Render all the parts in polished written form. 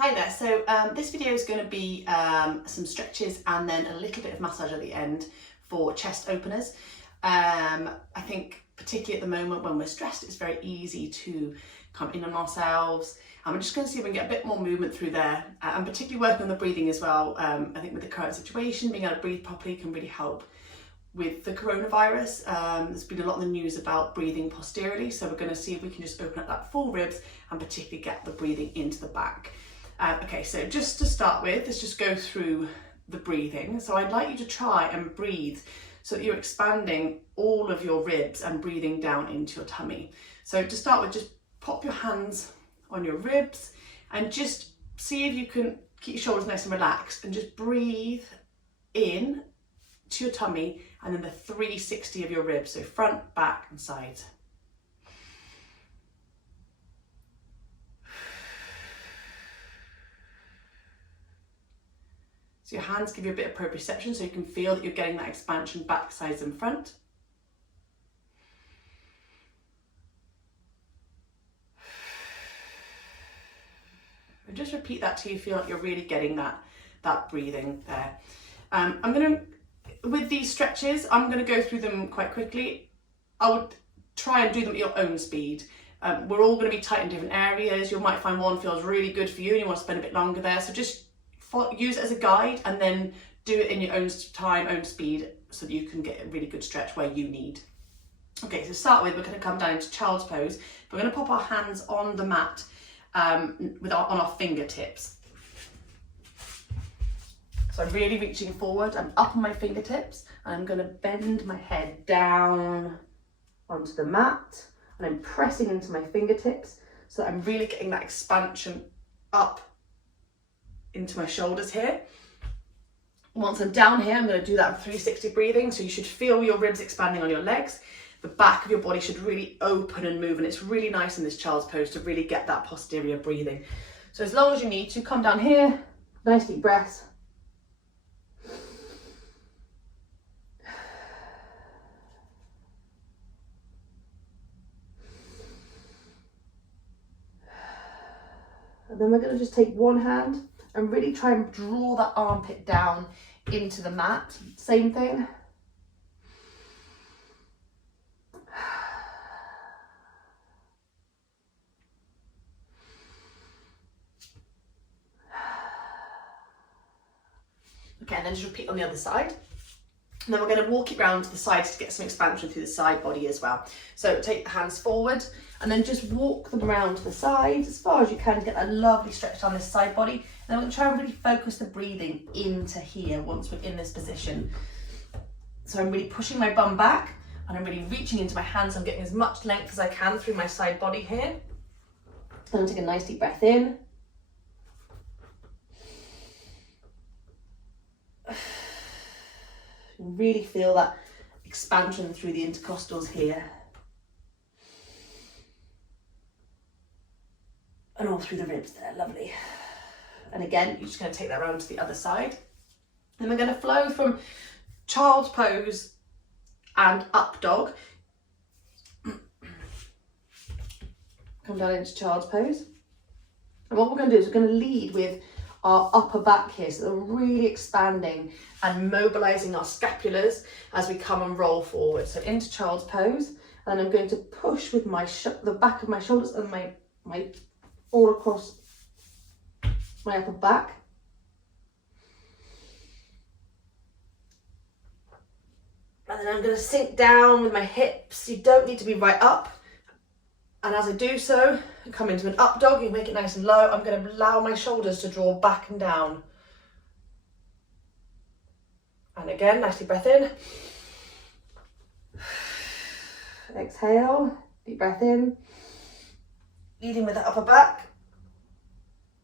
Hi there, so this video is going to be some stretches and then a little bit of massage at the end for chest openers. I think particularly at the moment when we're stressed, it's very easy to come in on ourselves. I'm just going to see if we can get a bit more movement through there, and particularly working on the breathing as well. I think with the current situation, being able to breathe properly can really help with the coronavirus. There's been a lot in the news about breathing posteriorly, so we're going to see if we can just open up that full ribs and particularly get the breathing into the back. Okay, so just to start with, let's just go through the breathing. So I'd like you to try and breathe so that you're expanding all of your ribs and breathing down into your tummy. So to start with, just pop your hands on your ribs and just see if you can keep your shoulders nice and relaxed and just breathe in to your tummy and then the 360 of your ribs, so front, back and sides. So your hands give you a bit of proprioception so you can feel that you're getting that expansion back, sides and front. And just repeat that till you feel like you're really getting that breathing there. With these stretches, I'm going to go through them quite quickly. I would try and do them at your own speed. We're all going to be tight in different areas. You might find one feels really good for you and you want to spend a bit longer there. So just use it as a guide and then do it in your own time, own speed, so that you can get a really good stretch where you need. Okay, so to start with, we're going to come down into child's pose. We're going to pop our hands on the mat on our fingertips. So I'm really reaching forward, I'm up on my fingertips, and I'm going to bend my head down onto the mat, and I'm pressing into my fingertips so that I'm really getting that expansion up into my shoulders here. Once I'm down here, I'm going to do that 360 breathing, so you should feel your ribs expanding on your legs. The back of your body should really open and move, and it's really nice in this child's pose to really get that posterior breathing. So as long as you need to, come down here, nice deep breaths. And then we're going to just take one hand and really try and draw that armpit down into the mat. Same thing. Okay, and then just repeat on the other side. And then we're going to walk it round to the sides to get some expansion through the side body as well. So take the hands forward and then just walk them around to the sides as far as you can to get a lovely stretch on this side body. And then we're going to try and really focus the breathing into here once we're in this position. So I'm really pushing my bum back and I'm really reaching into my hands. I'm getting as much length as I can through my side body here. And I'll take a nice deep breath in. Really feel that expansion through the intercostals here. And all through the ribs there, lovely. And again, you're just going to take that round to the other side. Then we're going to flow from child's pose and up dog. Come down into child's pose. And what we're going to do is we're going to lead with our upper back here, so we're really expanding and mobilising our scapulars as we come and roll forward. So into child's pose, and I'm going to push with my the back of my shoulders and my all across my upper back. And then I'm going to sink down with my hips. You don't need to be right up. And as I do so, I come into an up dog, you make it nice and low. I'm going to allow my shoulders to draw back and down. And again, nicely breath in. Exhale, deep breath in. Leading with the upper back.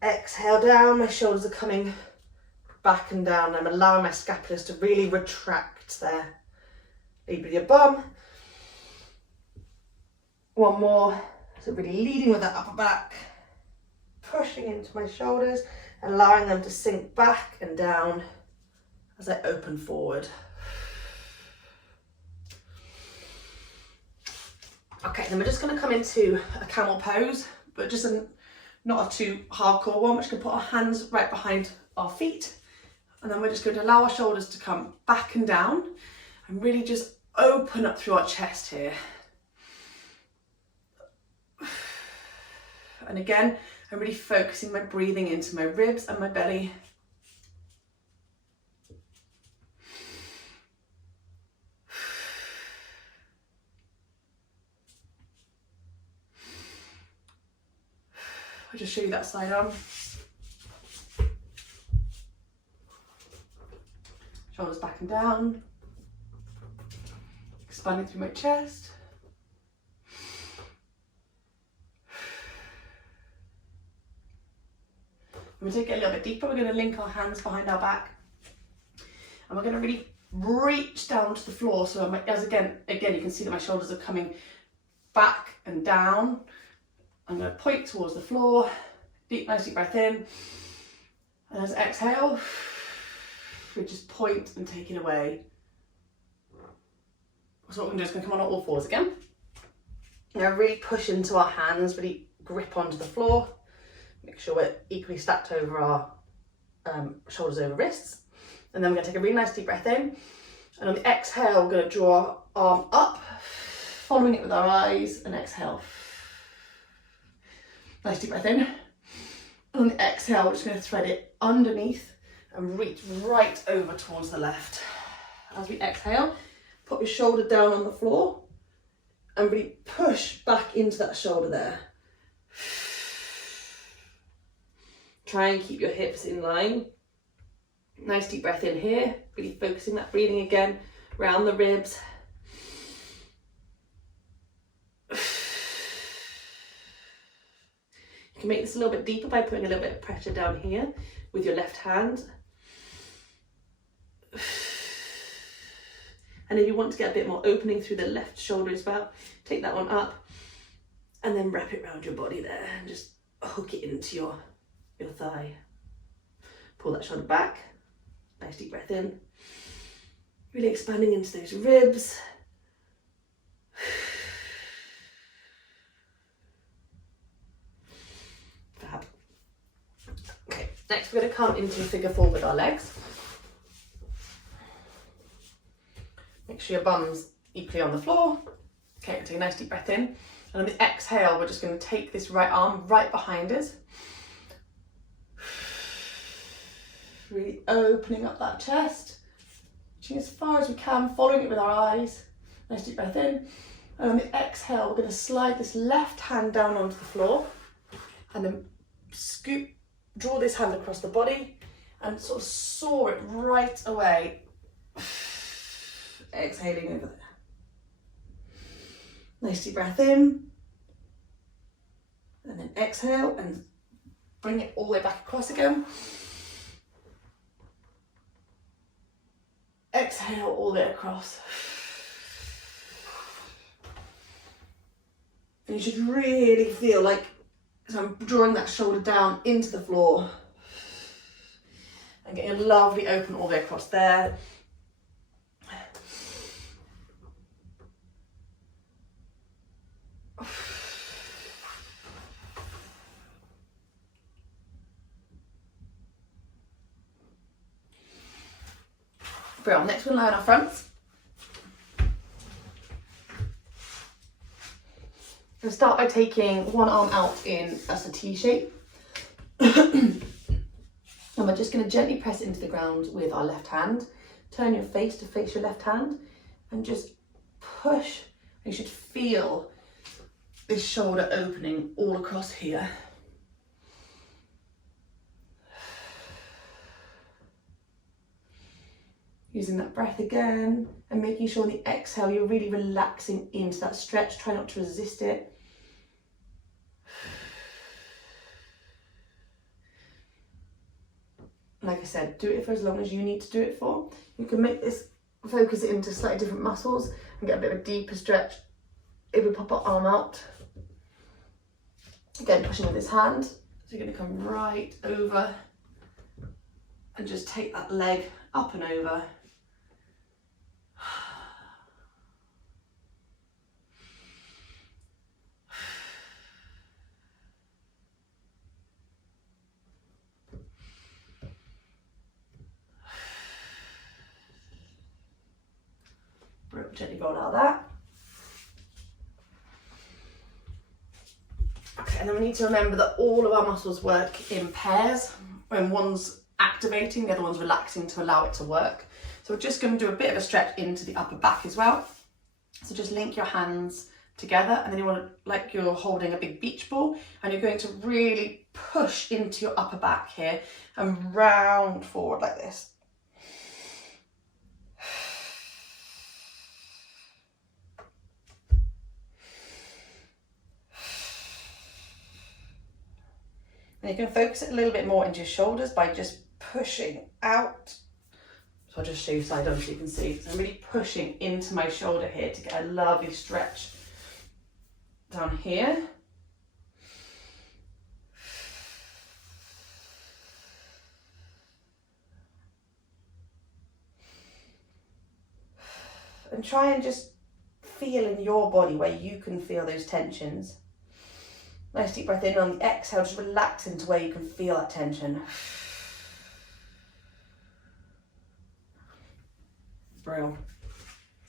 Exhale down, my shoulders are coming back and down. I'm allowing my scapulars to really retract there. Lead with your bum. One more, so really leading with that upper back, pushing into my shoulders, allowing them to sink back and down as I open forward. Okay, then we're just going to come into a camel pose, but just a not a too hardcore one. We're just going to put our hands right behind our feet, and then we're just going to allow our shoulders to come back and down and really just open up through our chest here. And again, I'm really focusing my breathing into my ribs and my belly. I'll just show you that side arm. Shoulders back and down. Expanding through my chest. We're going to take it a little bit deeper. We're going to link our hands behind our back. And we're going to really reach down to the floor. So again, you can see that my shoulders are coming back and down. I'm going to point towards the floor. Nice deep breath in. And as I exhale, we just point and take it away. So what we're going to do is going to come on all fours again. Now really push into our hands, really grip onto the floor. Make sure we're equally stacked over our shoulders over wrists. And then we're going to take a really nice deep breath in. And on the exhale, we're going to draw our arm up, following it with our eyes, and exhale. Nice deep breath in. And on the exhale, we're just going to thread it underneath and reach right over towards the left. As we exhale, put your shoulder down on the floor and really push back into that shoulder there. Try and keep your hips in line. Nice deep breath in here, really focusing that breathing again, round the ribs. You can make this a little bit deeper by putting a little bit of pressure down here with your left hand. And if you want to get a bit more opening through the left shoulder as well, take that one up and then wrap it around your body there and just hook it into your thigh. Pull that shoulder back. Nice deep breath in. Really expanding into those ribs. Fab. Okay, next we're going to come into figure four with our legs. Make sure your bum's equally on the floor. Okay, take a nice deep breath in. And on the exhale, we're just going to take this right arm right behind us. Really opening up that chest. Reaching as far as we can, following it with our eyes. Nice deep breath in. And on the exhale, we're going to slide this left hand down onto the floor. And then scoop, draw this hand across the body and sort of soar it right away. Exhaling over there. Nice deep breath in. And then exhale and bring it all the way back across again. Exhale all the way across. And you should really feel like, so I'm drawing that shoulder down into the floor and getting a lovely open all the way across there. Brilliant. Next we'll lie on our fronts. We'll start by taking one arm out in as a T shape. And we're just going to gently press it into the ground with our left hand. Turn your face to face your left hand and just push. You should feel this shoulder opening all across here. Using that breath again and making sure on the exhale you're really relaxing into that stretch. Try not to resist it. Like I said, do it for as long as you need to do it for. You can make this, focus it into slightly different muscles and get a bit of a deeper stretch if we pop our arm out. Again, pushing with this hand. So you're going to come right over and just take that leg up and over. Gently roll out that. Okay, and then we need to remember that all of our muscles work in pairs. When one's activating, the other one's relaxing to allow it to work. So we're just going to do a bit of a stretch into the upper back as well. So just link your hands together, and then you want to, like you're holding a big beach ball, and you're going to really push into your upper back here and round forward like this. And you can focus it a little bit more into your shoulders by just pushing out. So I'll just show you side on so you can see. So I'm really pushing into my shoulder here to get a lovely stretch down here. And try and just feel in your body where you can feel those tensions. Nice deep breath in. On the exhale, just relax into where you can feel that tension. Brilliant.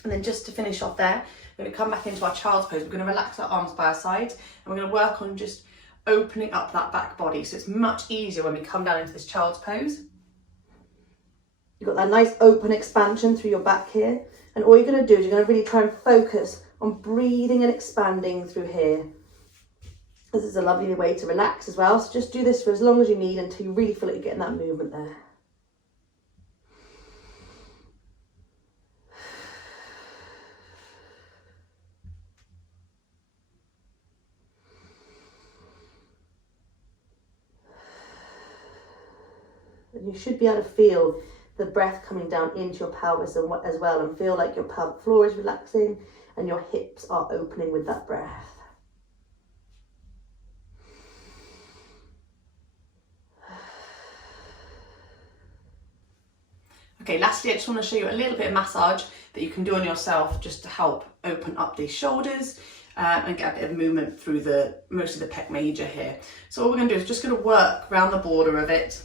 And then just to finish off there, we're going to come back into our child's pose. We're going to relax our arms by our sides, and we're going to work on just opening up that back body. So it's much easier when we come down into this child's pose. You've got that nice open expansion through your back here. And all you're going to do is you're going to really try and focus on breathing and expanding through here. This is a lovely way to relax as well. So just do this for as long as you need until you really feel like you're getting that movement there. And you should be able to feel the breath coming down into your pelvis as well, and feel like your pelvic floor is relaxing and your hips are opening with that breath. Okay, lastly, I just want to show you a little bit of massage that you can do on yourself just to help open up these shoulders and get a bit of movement through mostly the pec major here. So what we're going to do is just going to work around the border of it.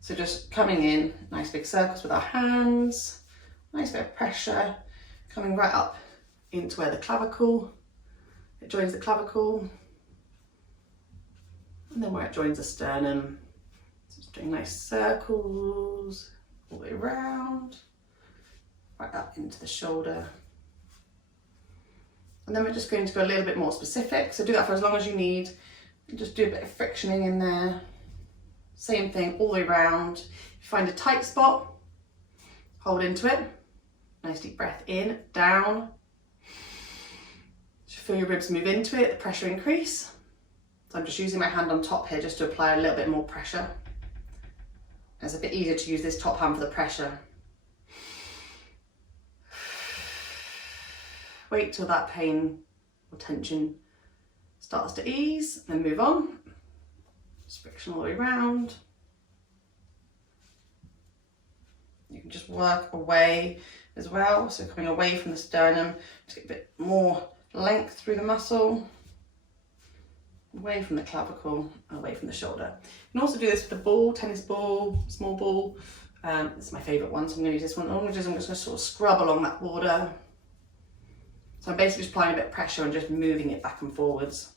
So just coming in, nice big circles with our hands, nice bit of pressure, coming right up into where the clavicle, it joins the clavicle, and then where it joins the sternum. So just doing nice circles all the way around, right up into the shoulder. And then we're just going to go a little bit more specific, so do that for as long as you need, and just do a bit of frictioning in there. Same thing all the way around. If you find a tight spot, hold into it. Nice deep breath in, down. Just feel your ribs move into it, the pressure increase. So I'm just using my hand on top here just to apply a little bit more pressure. It's a bit easier to use this top hand for the pressure. Wait till that pain or tension starts to ease, then move on. Just friction all the way around. You can just work away as well, so coming away from the sternum, just get a bit more length through the muscle, away from the clavicle, and away from the shoulder. You can also do this with the ball, tennis ball, small ball. This is my favourite one, so I'm going to use this one. I'm just going to sort of scrub along that border. So I'm basically just applying a bit of pressure and just moving it back and forwards.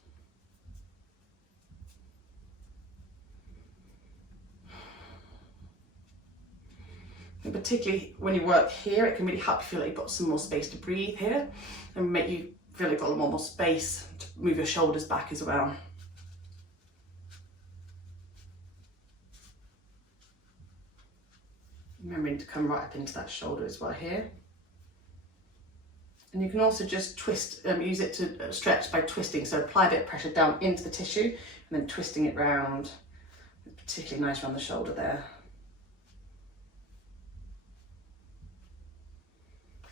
And particularly when you work here, it can really help you feel like you've got some more space to breathe here, and make you feel like you've got a lot more space to move your shoulders back as well. Remembering to come right up into that shoulder as well here. And you can also just twist, use it to stretch by twisting. So apply a bit of pressure down into the tissue and then twisting it round. It's particularly nice around the shoulder there.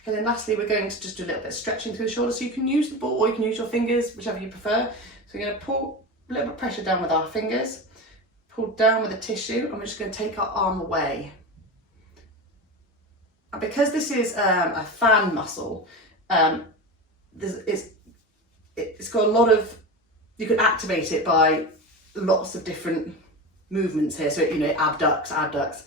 Okay, then lastly, we're going to just do a little bit of stretching through the shoulder. So you can use the ball or you can use your fingers, whichever you prefer. So we're going to pull a little bit of pressure down with our fingers, pull down with the tissue, and we're just going to take our arm away. And because this is a fan muscle, it's got a lot of, you can activate it by lots of different movements here. So, you know, abducts,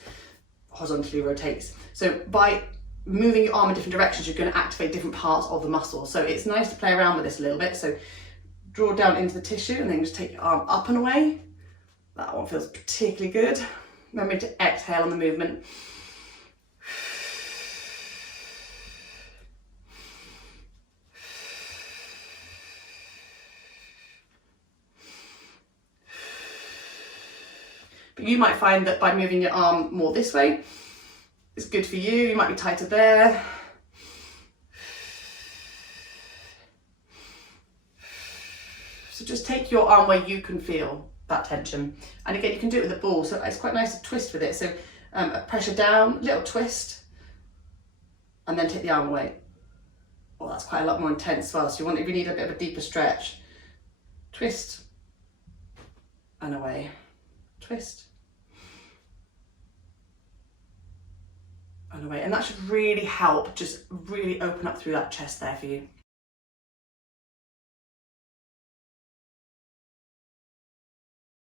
horizontally rotates. So by moving your arm in different directions, you're going to activate different parts of the muscle. So it's nice to play around with this a little bit. So draw down into the tissue and then just take your arm up and away. That one feels particularly good. Remember to exhale on the movement. But you might find that by moving your arm more this way, it's good for you. You might be tighter there. So just take your arm where you can feel that tension. And again, you can do it with a ball. So it's quite nice to twist with it. So pressure down, little twist, and then take the arm away. Well, that's quite a lot more intense as well. So if you need a bit of a deeper stretch, twist and away, twist and away. And that should really help, just really open up through that chest there for you.